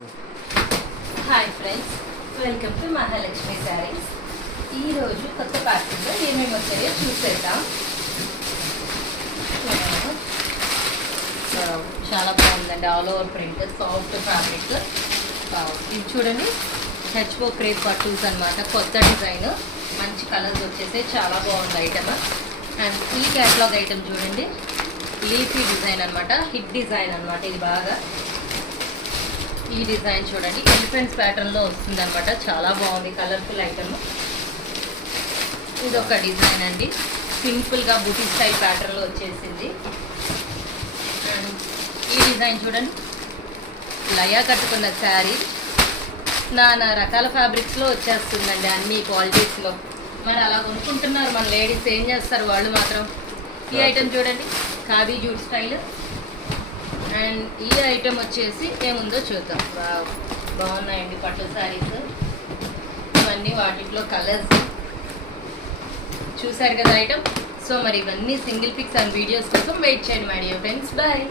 Hi friends, welcome to Mahalakshmi saris. ఈరోజు కొత్త ప్యాటర్న్లో ఏమేమి వచ్చాయో చూసేద్దాం. చాలా బాగుందండి, all over print, soft fabric. ఇది చూడండి, హెచ్ఓ క్రేప్ పట్టూస్ అనమాట. కొత్త డిజైన్, మంచి కలర్స్ వచ్చేసి చాలా బాగుంది ఐటమ్. అండ్ ఈ క్యాటలాగ్ ఐటమ్ చూడండి, లీఫీ డిజైన్ అనమాట, హిట్ డిజైన్ అనమాట. ఇది బాగా ఈ డిజైన్ చూడండి, ఎలిఫెంట్స్ ప్యాటర్న్లో వస్తుంది అనమాట. చాలా బాగుంది, కలర్ఫుల్ ఐటమ్. ఇది ఒక డిజైన్ అండి, సింపుల్గా బూటీ స్టైల్ ప్యాటర్న్లో వచ్చేసింది. అండ్ ఈ డిజైన్ చూడండి, లయా కట్టుకున్న శారీ, నానా రకాల ఫ్యాబ్రిక్స్లో వచ్చేస్తుందండి, అన్ని క్వాలిటీస్లో. మరి అలా కొనుక్కుంటున్నారు మన లేడీస్, ఏం చేస్తారు వాళ్ళు మాత్రం. ఈ ఐటమ్ చూడండి, ఖాదీ జూట్ స్టైల్. అండ్ ఈ ఐటమ్ వచ్చేసి ఏముందో చూద్దాం. బాగున్నాయండి పట్టు శారీస్ ఇవన్నీ, వాటిలో కలర్స్ చూసారు కదా ఐటమ్. సో మరి ఇవన్నీ సింగిల్ పిక్స్ అండ్ వీడియోస్ కోసం వెయిట్ చేయండి మై డియర్ ఫ్రెండ్స్. బాయ్.